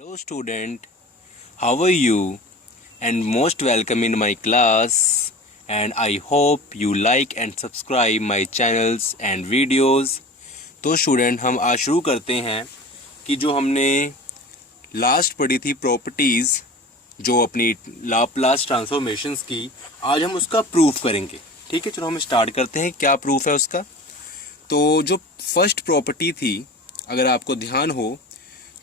Hello student, how are you? And most welcome in my class, and I hope you like and subscribe my channels and videos. तो student हम आज शुरू करते हैं कि जो हमने लास्ट पढ़ी थी प्रॉपर्टीज़, जो अपनी लाप्लास ट्रांसफॉर्मेशंस की, आज हम उसका प्रूफ करेंगे। ठीक है, चलो हम स्टार्ट करते हैं। क्या प्रूफ है उसका? तो जो फर्स्ट प्रॉपर्टी थी, अगर आपको ध्यान हो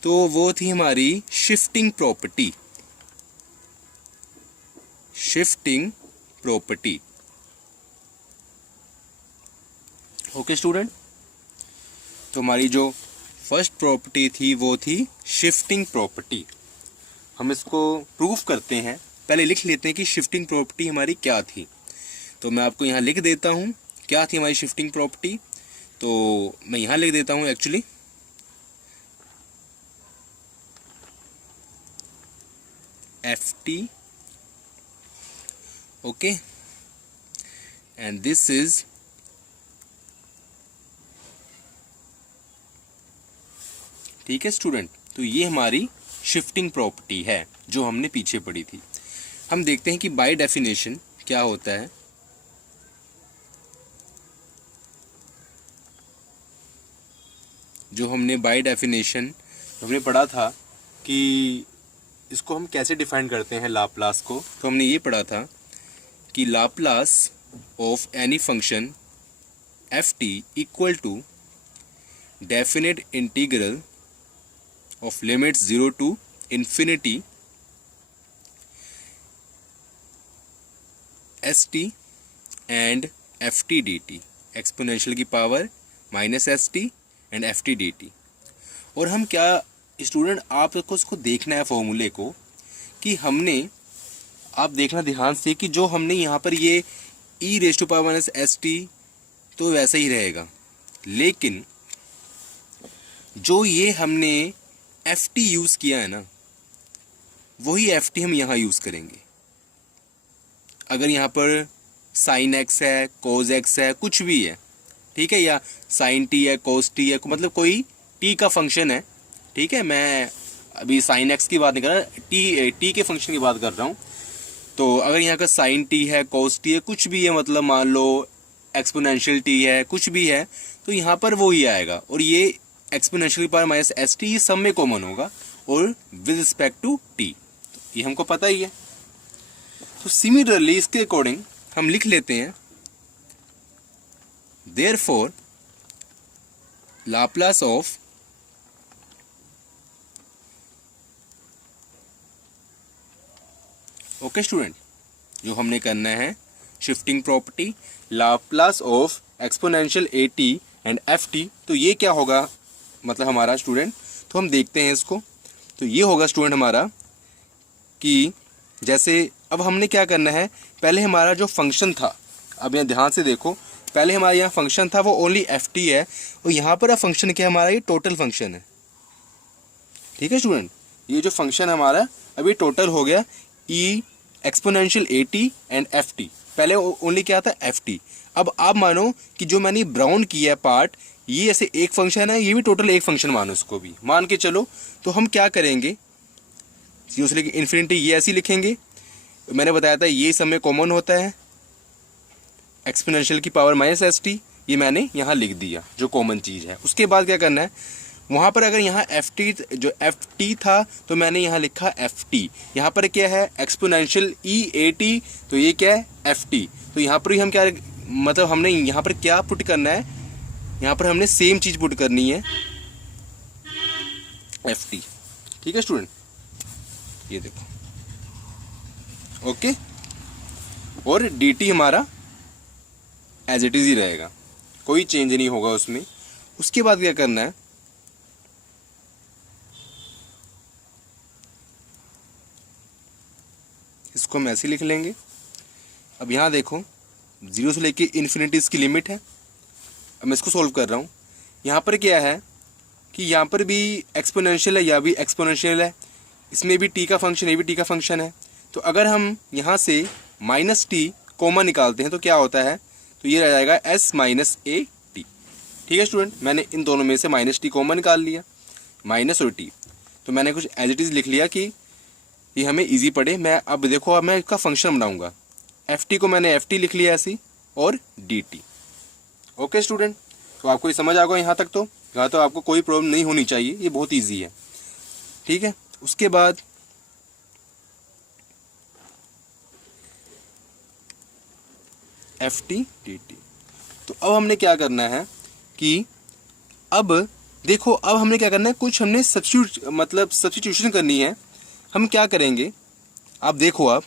तो वो थी हमारी shifting property. Shifting property, okay student. तो हमारी जो फर्स्ट प्रॉपर्टी थी वो थी शिफ्टिंग प्रॉपर्टी। हम इसको प्रूफ करते हैं। पहले लिख लेते हैं कि शिफ्टिंग प्रॉपर्टी हमारी क्या थी। तो मैं आपको यहाँ लिख देता हूँ क्या थी हमारी शिफ्टिंग प्रॉपर्टी। तो मैं यहाँ लिख देता हूँ actually ft, okay, and this is ठीक है स्टूडेंट। तो ये हमारी शिफ्टिंग प्रॉपर्टी है जो हमने पीछे पढ़ी थी। हम देखते हैं कि बाय डेफिनेशन क्या होता है। जो हमने बाय डेफिनेशन हमने पढ़ा था कि इसको हम कैसे डिफाइन करते हैं लाप्लास को। तो हमने ये पढ़ा था कि Laplace of any function F T equal to definite integral of limits 0 to infinity S T and F T D T, exponential की power minus S T and F T D T. और हम क्या student, आपको उसको देखना है फॉर्मूले को कि हमने, आप देखना ध्यान से कि जो हमने यहाँ पर ये E raise to power minus S T तो वैसा ही रहेगा, लेकिन जो ये हमने एफ टी यूज़ किया है ना, वही एफ टी हम यहाँ यूज़ करेंगे। अगर यहाँ पर साइन एक्स है, कोज एक्स है, कुछ भी है, ठीक है, या साइन टी है, कोस टी है, मतलब कोई टी का फंक्शन है, ठीक है। मैं अभी साइन एक्स की बात नहीं कर रहा, टी के फंक्शन की बात कर रहा हूँ। तो अगर यहाँ का साइन टी है, कोस टी है, कुछ भी है, मतलब मान लो एक्सपोनेंशियल टी है, कुछ भी है, तो यहाँ पर वो ही आएगा। और ये एक्सपोनेंशियल की पावर माइनस एस टी ये सब में कॉमन होगा और विद रिस्पेक्ट टू टी, ये हमको पता ही है। तो सिमिलरली इसके अकॉर्डिंग हम लिख लेते हैं therefore Laplace of okay student, जो हमने करना है shifting property Laplace of exponential A T and F T. तो ये क्या होगा मतलब हमारा स्टूडेंट, तो हम देखते हैं इसको। तो ये होगा स्टूडेंट हमारा कि जैसे अब हमने क्या करना है, पहले हमारा जो फंक्शन था, अब यहाँ ध्यान से देखो, पहले हमारे यहाँ फंक्शन था वो ओनली एफ टी है, और यहाँ पर फंक्शन क्या है हमारा, ये टोटल फंक्शन है। ठीक है स्टूडेंट, ये जो फंक्शन हमारा अभी टोटल हो गया E exponential A T and F T. पहले ओनली क्या था, एफ टी। अब आप मानो कि जो मैंने ब्राउन किया है पार्ट, ये ऐसे एक फंक्शन है, ये भी टोटल एक फंक्शन मानो, इसको भी मान के चलो। तो हम क्या करेंगे, जीरो से लेकर इन्फिनिटी ये ऐसे लिखेंगे। मैंने बताया था ये सब में कॉमन होता है, एक्सपोनेंशियल की पावर माइनस एस टी, ये मैंने यहाँ लिख दिया जो कॉमन चीज़ है। उसके बाद क्या करना है, वहाँ पर अगर यहाँ एफ टी, जो एफ टी था, तो मैंने यहाँ लिखा एफ टी। यहाँ पर क्या है, एक्सपोनेंशियल ई ए टी, तो ये क्या है, एफ टी। तो यहाँ पर ही हम क्या, मतलब हमने यहाँ पर क्या पुट करना है, यहाँ पर हमने सेम चीज़ पुट करनी है, एफ टी। ठीक है स्टूडेंट, ये देखो, ओके। और डी टी हमारा एज इट इज़ ही रहेगा, कोई चेंज नहीं होगा उसमें। उसके बाद क्या करना है, इसको हम ऐसे लिख लेंगे। अब यहाँ देखो, जीरो से लेके इन्फिनिटी इसकी लिमिट है। अब मैं इसको सोल्व कर रहा हूँ। यहाँ पर क्या है कि यहाँ पर भी एक्सपोनेंशियल है, या भी एक्सपोनेंशियल है, इसमें भी टी का फंक्शन, ये भी टी का फंक्शन है। तो अगर हम यहाँ से माइनस टी कॉमन निकालते हैं तो क्या होता है, तो ये रह जाएगा एस माइनस ए टी। ठीक है स्टूडेंट, मैंने इन दोनों में से माइनस टी कॉमन निकाल लिया, माइनस और टी। तो मैंने कुछ एज इट इज़ लिख लिया कि ये हमें इजी पड़े। मैं अब देखो, अब मैं इसका फंक्शन बनाऊंगा। एफ टी को मैंने एफ टी लिख लिया ऐसी, और डी टी। ओके स्टूडेंट, तो आपको ये समझ आ गया यहाँ तक। तो यहाँ तो आपको कोई प्रॉब्लम नहीं होनी चाहिए, ये बहुत ईजी है। ठीक है, उसके बाद एफ टी डी टी। तो अब हमने क्या करना है कि अब देखो, अब हमने क्या करना है, कुछ हमने सब्स्टिट्यूशन करनी है। हम क्या करेंगे, आप देखो, आप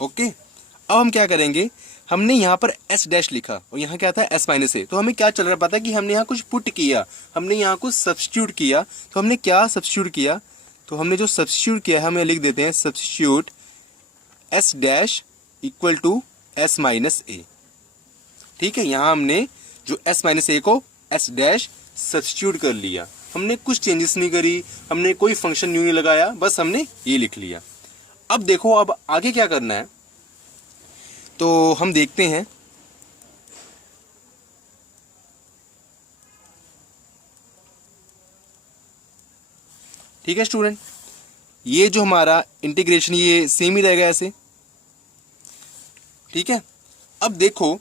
ओके। अब हम क्या करेंगे, हमने यहाँ पर एस डैश लिखा और यहाँ क्या था एस माइनस ए। तो हमें क्या चल रहा है पता है कि हमने यहाँ कुछ पुट किया, हमने यहाँ कुछ सब्स्टिट्यूट किया। तो हमने क्या सब्स्टिट्यूट किया, तो हमने जो सब्स्टिट्यूट किया है हमें लिख देते हैं substitute S dash equal to S minus A. ठीक है, यहाँ हमने जो एस माइनस ए को एस डैश सब्स्टिट्यूट कर लिया। हमने कुछ चेंजेस नहीं करी, हमने कोई फंक्शन न्यू नहीं लगाया, बस हमने ये लिख लिया। अब देखो, अब आगे क्या करना है, तो हम देखते हैं। ठीक है स्टूडेंट, ये जो हमारा इंटीग्रेशन ये सेम ही रहेगा ऐसे। ठीक है, अब देखो,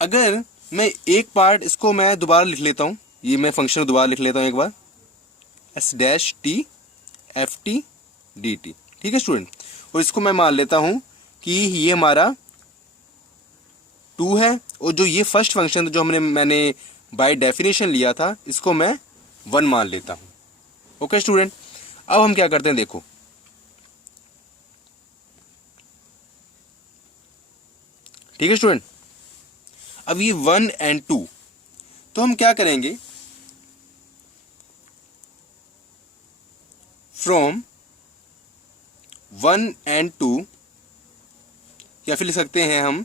अगर मैं एक पार्ट इसको मैं दोबारा लिख लेता हूँ, ये मैं फंक्शन दोबारा लिख लेता हूँ एक बार, S dash T F T D T. ठीक है स्टूडेंट, और इसको मैं मान लेता हूँ कि ये हमारा 2 है, और जो ये फर्स्ट फंक्शन जो मैंने बाय डेफिनेशन लिया था, इसको मैं 1 मान लेता हूँ। ओके स्टूडेंट, अब हम क्या करते हैं, देखो, ठीक है स्टूडेंट, अब ये 1 एंड 2, तो हम क्या करेंगे, फ्रॉम 1 एंड 2, या फिर लिख सकते हैं हम,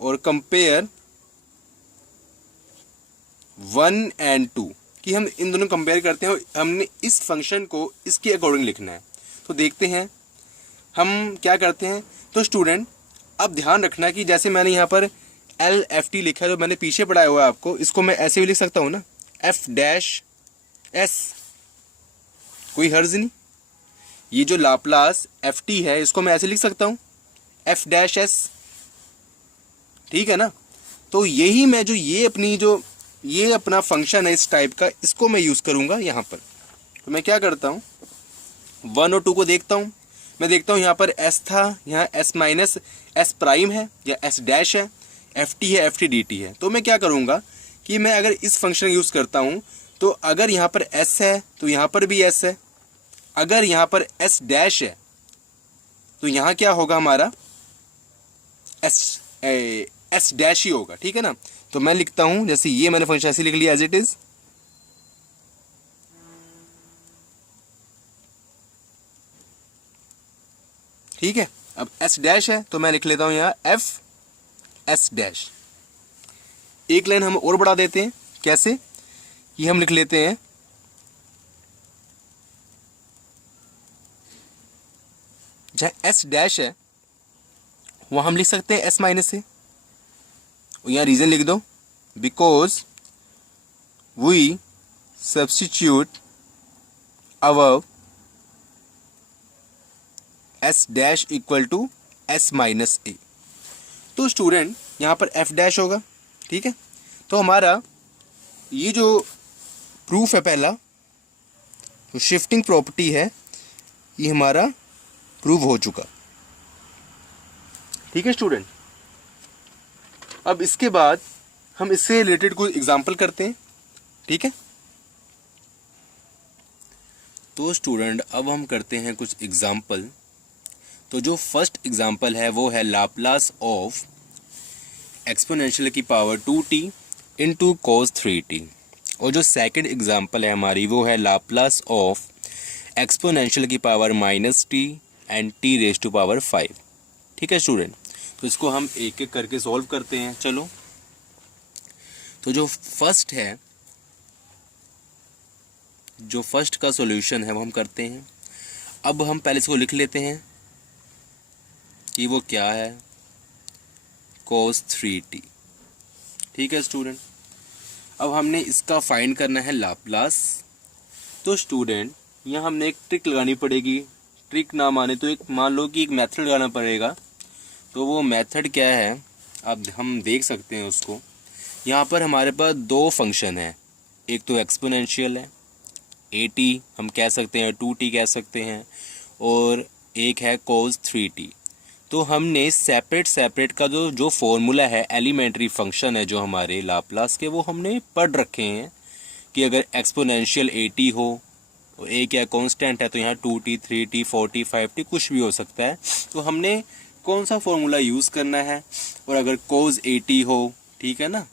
और कंपेयर 1 एंड 2, कि हम इन दोनों कंपेयर करते हैं और हमने इस फंक्शन को इसके अकॉर्डिंग लिखना है। तो देखते हैं हम क्या करते हैं। तो स्टूडेंट, अब ध्यान रखना कि जैसे मैंने यहाँ पर एल एफ टी लिखा है, जो मैंने पीछे पढ़ाया हुआ है आपको, इसको मैं ऐसे भी लिख सकता हूँ ना, एफ डैश एस, कोई हर्ज नहीं। ये जो लाप्लास एफ टी है, इसको मैं ऐसे लिख सकता हूँ, एफ डैश एस। ठीक है ना, तो यही मैं जो ये अपना फंक्शन है इस टाइप का, इसको मैं यूज़ करूँगा यहाँ पर। तो मैं क्या करता हूँ, 1 और 2 को देखता हूँ, मैं देखता हूँ यहाँ पर एस था, यहाँ एस माइनस एस प्राइम है या एस डैश है, एफ टी है, एफ टी डी टी है। तो मैं क्या करूँगा कि मैं अगर इस फंक्शन यूज़ करता हूँ, तो अगर यहाँ पर एस है तो यहाँ पर भी एस है, अगर यहाँ पर एस डैश है तो यहाँ क्या होगा हमारा एस डैश ही होगा। ठीक है ना, तो मैं लिखता हूँ, जैसे ये मैंने फंक्शन ऐसे लिख लिया एज इट इज। ठीक है, अब एस डैश है तो मैं लिख लेता हूँ यहाँ एफ एस डैश। एक लाइन हम और बढ़ा देते हैं, कैसे, ये हम लिख लेते हैं जहाँ एस डैश है वहाँ हम लिख सकते हैं एस माइनस ए, और यहाँ रीजन लिख दो, because we substitute above S dash equal to S minus A. तो स्टूडेंट यहाँ पर एफ डैश होगा। ठीक है, तो हमारा ये जो प्रूफ है पहला, तो शिफ्टिंग प्रॉपर्टी है, ये हमारा प्रूव हो चुका। ठीक है स्टूडेंट, अब इसके बाद हम इससे रिलेटेड कोई एग्जांपल करते हैं। ठीक है, तो स्टूडेंट अब हम करते हैं कुछ एग्जांपल। तो जो फर्स्ट एग्जांपल है वो है लाप्लास ऑफ एक्सपोनेंशियल की power 2t into cos 3t, और जो सेकंड एग्जांपल है हमारी वो है लाप्लास ऑफ एक्सपोनेंशियल की power -t and t raise to power 5। ठीक है स्टूडेंट, तो इसको हम एक एक करके सॉल्व करते हैं। चलो, तो जो फर्स्ट का सॉल्यूशन है वो हम करते हैं। अब हम पहले इसको लिख लेते हैं, कि वो क्या है, cos 3t। ठीक है स्टूडेंट, अब हमने इसका फाइंड करना है लाप्लास। तो स्टूडेंट यहाँ हमने एक ट्रिक लगानी पड़ेगी, ट्रिक ना माने तो एक मान लो कि एक मेथड लगाना पड़ेगा। तो वो मेथड क्या है, अब हम देख सकते हैं उसको। यहाँ पर हमारे पास दो फंक्शन है, एक तो एक्सपोनेंशियल है at हम कह सकते हैं, 2t कह सकते हैं, और एक है cos 3t। तो हमने सेपरेट का जो फॉर्मूला है, एलिमेंट्री फंक्शन है जो हमारे लाप्लास के, वो हमने पढ़ रखे हैं कि अगर एक्सपोनेंशियल at हो और a क्या कांस्टेंट है, तो यहाँ 2t 3t 4t 5t कुछ भी हो सकता है। तो हमने कौन सा फॉर्मूला यूज़ करना है, और अगर cos at हो, ठीक है ना,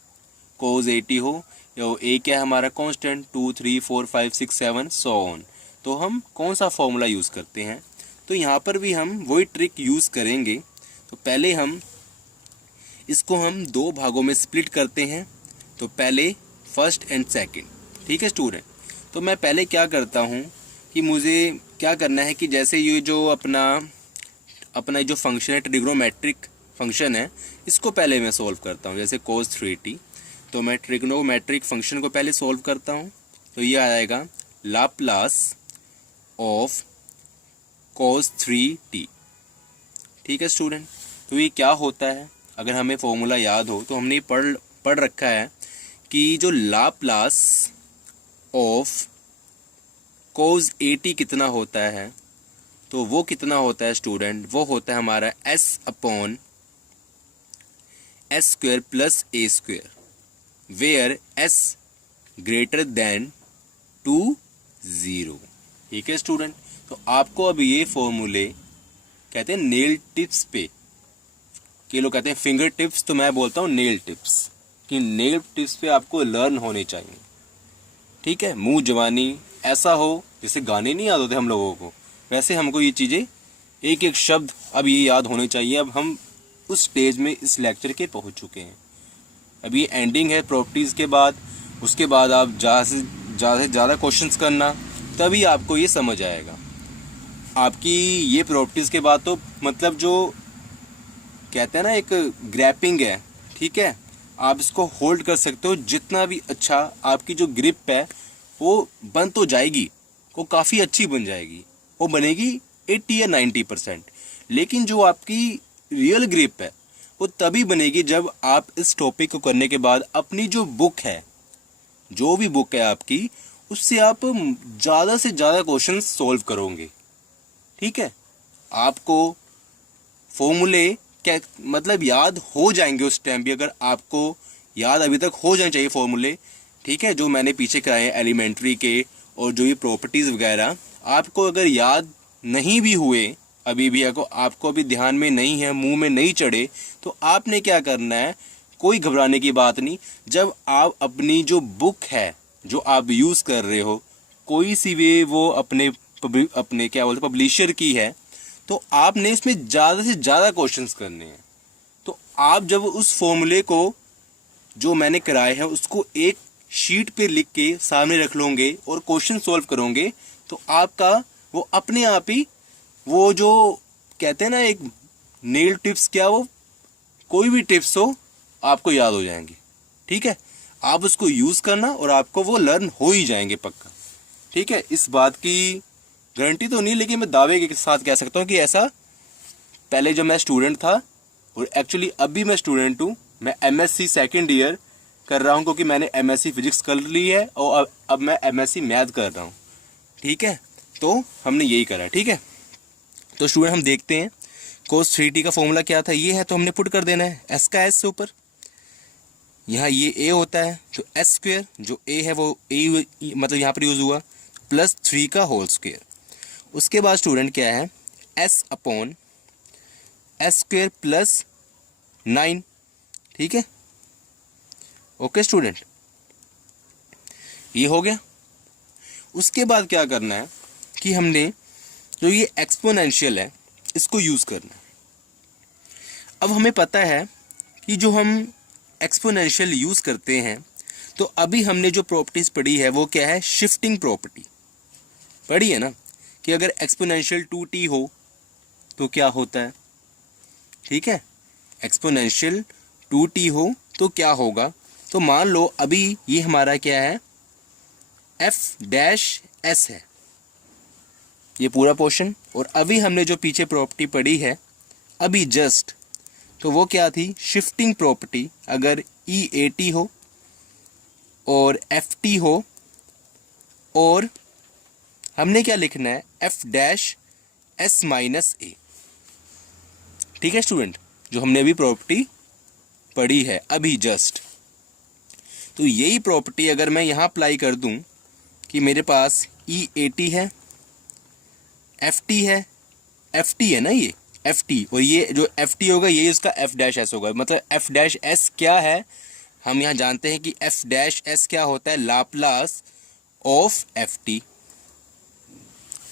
cos at हो, a क्या है हमारा कांस्टेंट 2 3 4 5 6 7 सो ऑन, तो हम कौन सा फॉर्मूला यूज़ करते हैं। तो यहाँ पर भी हम वही ट्रिक यूज़ करेंगे। तो पहले हम इसको हम दो भागों में स्प्लिट करते हैं। तो पहले फर्स्ट एंड सेकंड, ठीक है स्टूडेंट। तो मैं पहले क्या करता हूँ कि मुझे क्या करना है कि जैसे ये जो अपना जो फंक्शन है, ट्रिग्नोमेट्रिक फंक्शन है, इसको पहले मैं सॉल्व करता हूँ। जैसे cos 3t, तो मैं ट्रिग्नोमेट्रिक फंक्शन को पहले सॉल्व करता हूँ। तो ये आएगा लाप्लास ऑफ cos 3t। ठीक है स्टूडेंट, तो ये क्या होता है, अगर हमें फॉर्मूला याद हो तो हमने पढ़ रखा है कि जो लाप्लास ऑफ cos at कितना होता है, तो वो कितना होता है स्टूडेंट, वो होता है हमारा s/s² plus a², where s greater than 0। ठीक है स्टूडेंट, तो आपको अब ये फॉर्मूले कहते हैं नेल टिप्स पे, कि लोग कहते हैं फिंगर टिप्स, तो मैं बोलता हूँ नेल टिप्स, कि नेल टिप्स पे आपको लर्न होने चाहिए। ठीक है, मुंह जवानी ऐसा हो जैसे गाने नहीं याद होते हम लोगों को, वैसे हमको ये चीज़ें एक एक शब्द अब ये याद होने चाहिए। अब हम उस स्टेज में इस लेक्चर के पहुंच चुके हैं। अब ये एंडिंग है प्रॉपर्टीज़ के बाद, उसके बाद आप ज़्यादा से ज़्यादा क्वेश्चंस करना, तभी आपको ये समझ आएगा। आपकी ये प्रॉपर्टीज़ के बाद तो मतलब जो कहते हैं ना एक ग्रैपिंग है, ठीक है, आप इसको होल्ड कर सकते हो। जितना भी अच्छा आपकी जो ग्रिप है वो बन तो जाएगी, वो काफ़ी अच्छी बन जाएगी, वो बनेगी 80 या 90%। लेकिन जो आपकी रियल ग्रिप है वो तभी बनेगी जब आप इस टॉपिक को करने के बाद अपनी जो बुक है, जो भी बुक है आपकी, उससे आप ज़्यादा से ज़्यादा क्वेश्चन सॉल्व करोगे। ठीक है, आपको फॉर्मूले क्या मतलब याद हो जाएंगे उस टाइम भी, अगर आपको याद अभी तक हो जाने चाहिए फॉर्मूले, ठीक है, जो मैंने पीछे कराए हैं एलिमेंट्री के, और जो ये प्रॉपर्टीज़ वगैरह आपको अगर याद नहीं भी हुए अभी भी, आपको अभी ध्यान में नहीं है, मुंह में नहीं चढ़े, तो आपने क्या करना है, कोई घबराने की बात नहीं। जब आप अपनी जो बुक है जो आप यूज़ कर रहे हो, कोई सी भी वो अपने क्या बोलते पब्लिशर की है, तो आपने इसमें ज़्यादा से ज़्यादा क्वेश्चंस करने हैं। तो आप जब उस फॉर्मूले को जो मैंने कराए हैं उसको एक शीट पे लिख के सामने रख लोगे और क्वेश्चन सॉल्व करोगे, तो आपका वो अपने आप ही वो जो कहते हैं ना एक नेल टिप्स, क्या वो कोई भी टिप्स हो आपको याद हो जाएंगे। ठीक है, आप उसको यूज़ करना और आपको वो लर्न हो ही जाएंगे पक्का। ठीक है, इस बात की गारंटी तो नहीं, लेकिन मैं दावे के साथ कह सकता हूँ कि ऐसा पहले जब मैं स्टूडेंट था, और एक्चुअली अभी मैं स्टूडेंट हूँ, मैं MSc सेकेंड ईयर कर रहा हूँ, क्योंकि मैंने MSc फिजिक्स कर ली है और अब मैं MSc मैथ कर रहा हूँ। ठीक है, तो हमने यही करा। ठीक है, तो स्टूडेंट हम देखते हैं cos 3t का फॉर्मूला क्या था, ये है, तो हमने पुट कर देना है s का s से ऊपर। यहाँ ये a होता है तो s², जो a है वो a मतलब यहाँ पर यूज़ हुआ, प्लस 3 का होल स्क्वायर। उसके बाद स्टूडेंट क्या है, s/s² प्लस 9। ठीक है, ओके स्टूडेंट, ये हो गया। उसके बाद क्या करना है कि हमने जो ये एक्सपोनेंशियल है इसको यूज़ करना है। अब हमें पता है कि जो हम एक्सपोनेंशियल यूज़ करते हैं, तो अभी हमने जो प्रॉपर्टीज़ पढ़ी है वो क्या है, शिफ्टिंग प्रॉपर्टी पढ़ी है ना, कि अगर एक्सपोनेंशियल 2t हो तो क्या होता है, ठीक है, एक्सपोनेंशियल 2t हो तो क्या होगा। तो मान लो अभी ये हमारा क्या है, f' है ये पूरा पोर्शन, और अभी हमने जो पीछे प्रॉपर्टी पढ़ी है अभी जस्ट, तो वो क्या थी, शिफ्टिंग प्रॉपर्टी। अगर EAT हो और FT हो, और हमने क्या लिखना है, F'(S-A). ठीक है स्टूडेंट, जो हमने अभी प्रॉपर्टी पढ़ी है अभी जस्ट, तो यही प्रॉपर्टी अगर मैं यहाँ अप्लाई कर दूँ कि मेरे पास EAT है, FT है ना, ये FT, और ये जो FT होगा ये उसका F' होगा। मतलब F' क्या है, हम यहाँ जानते हैं कि F' क्या होता है, लाप्लास ऑफ FT।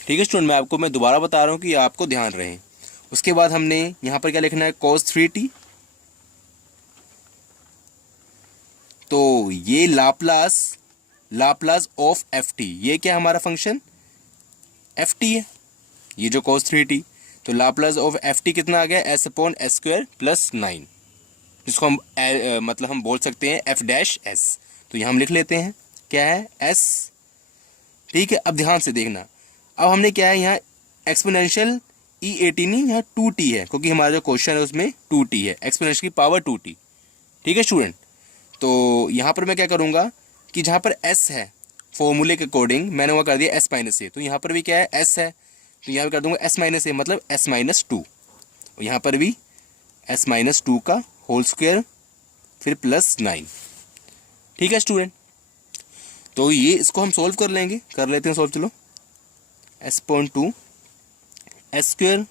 ठीक है स्टूडेंट, मैं दोबारा बता रहा हूँ कि आपको ध्यान रहे। उसके बाद हमने यहाँ पर क्या लिखना है, cos 3t, तो ये लाप्लास ऑफ FT, ये क्या हमारा फंक्शन FT है, ये जो cos 3t, तो लाप्लास ऑफ FT कितना आ गया, S/(S²) + 9, जिसको हम मतलब हम बोल सकते हैं F'(S). तो यहाँ हम लिख लेते हैं क्या है, S। ठीक है, अब ध्यान से देखना, अब हमने क्या है यहाँ एक्सपोनेंशियल EAT नहीं, यहाँ 2t है, क्योंकि हमारा जो क्वेश्चन है उसमें 2t है, एक्सपोनेंशियल की पावर 2t। ठीक है स्टूडेंट, तो यहाँ पर मैं क्या करूँगा कि जहाँ पर S है फॉर्मूले के अकॉर्डिंग मैंने वहाँ कर दिया S-A, तो यहाँ पर भी क्या है S है, तो यहाँ पर कर दूंगा S-A, मतलब S-2, और यहाँ पर भी S-2 का होल स्क्वायर फिर +9। ठीक है स्टूडेंट, तो ये इसको हम सॉल्व कर लेते हैं सॉल्व, चलो। S/2 S²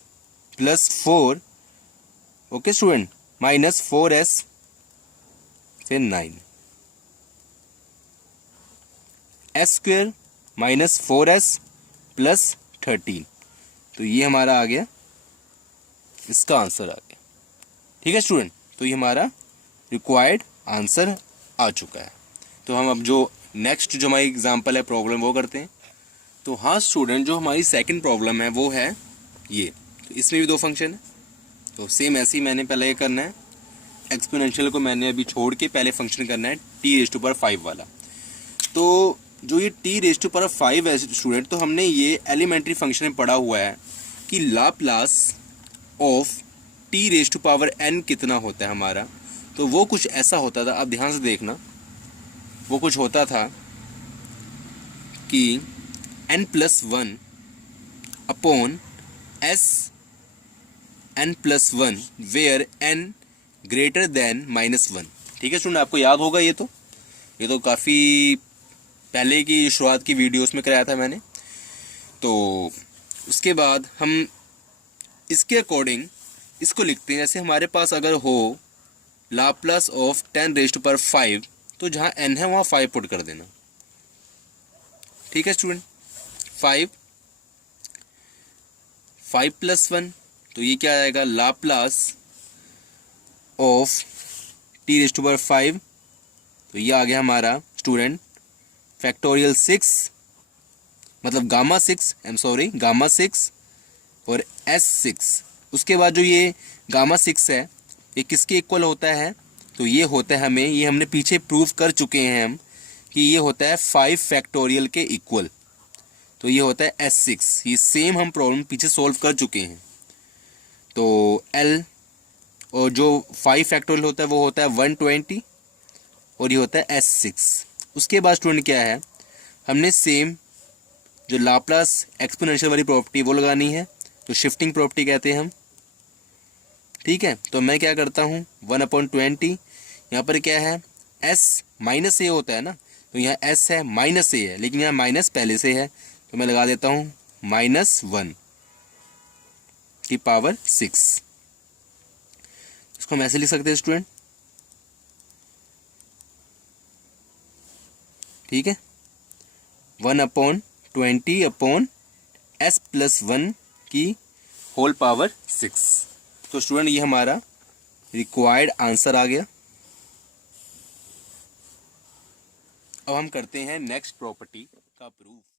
+4, okay student, -4S फिर 9, S² -4S +13, तो ये हमारा आ गया, इसका आंसर आ गया। ठीक है स्टूडेंट, तो ये हमारा रिक्वायर्ड आंसर आ चुका है। तो हम अब जो नेक्स्ट जो हमारी एग्जांपल है प्रॉब्लम वो करते हैं। तो हाँ स्टूडेंट, जो हमारी सेकंड प्रॉब्लम है वो है ये, तो इसमें भी दो फंक्शन है, तो सेम ऐसे ही मैंने पहले ये करना है, एक्सपोनेंशियल को मैंने अभी छोड़ के पहले फंक्शन करना है t⁵ वाला। तो जो ये t⁵ है स्टूडेंट, तो हमने ये एलिमेंट्री फंक्शन में पढ़ा हुआ है कि लाप्लास ऑफ t⁵n कितना होता है हमारा। तो वो कुछ ऐसा होता था, अब ध्यान से देखना, वो कुछ होता था कि n+1 upon n+1 where n greater than -1। ठीक है स्टूडेंट, आपको याद होगा ये तो काफ़ी पहले की शुरुआत की वीडियोस में कराया था मैंने। तो उसके बाद हम इसके अकॉर्डिंग इसको लिखते हैं, जैसे हमारे पास अगर हो लाप्लास ऑफ 10⁵5, तो जहाँ n है वहाँ 5 पुट कर देना। ठीक है स्टूडेंट, 5 +1, तो ये क्या आएगा, लाप्लास ऑफ t⁵5, तो ये आ गया हमारा स्टूडेंट फैक्टोरियल 6, मतलब गामा 6 और S6। उसके बाद जो ये गामा 6 है ये किसके इक्वल होता है, तो ये होता है ये हमने पीछे प्रूव कर चुके हैं हम कि ये होता है 5 फैक्टोरियल के इक्वल, तो ये होता है S6। ये सेम हम प्रॉब्लम पीछे सॉल्व कर चुके हैं। तो L और जो 5 फैक्टोरियल होता है वो होता है 120, और ये होता है S6। उसके बाद स्टूडेंट क्या है, हमने सेम जो लाप्लास एक्सपोनेंशियल वाली प्रॉपर्टी वो लगानी है, तो शिफ्टिंग प्रॉपर्टी कहते हैं हम। ठीक है, तो मैं क्या करता हूँ, 1/20, यहाँ पर क्या है S-A होता है ना, तो यहाँ S है -A है, लेकिन यहाँ माइनस पहले से है, तो मैं लगा देता हूँ -1 की पावर 6। इसको हम ऐसे लिख सकते हैं स्टूडेंट। ठीक है, 1/20/S+1 की होल पावर 6। तो स्टूडेंट ये हमारा रिक्वायर्ड आंसर आ गया। अब हम करते हैं नेक्स्ट प्रॉपर्टी का प्रूफ।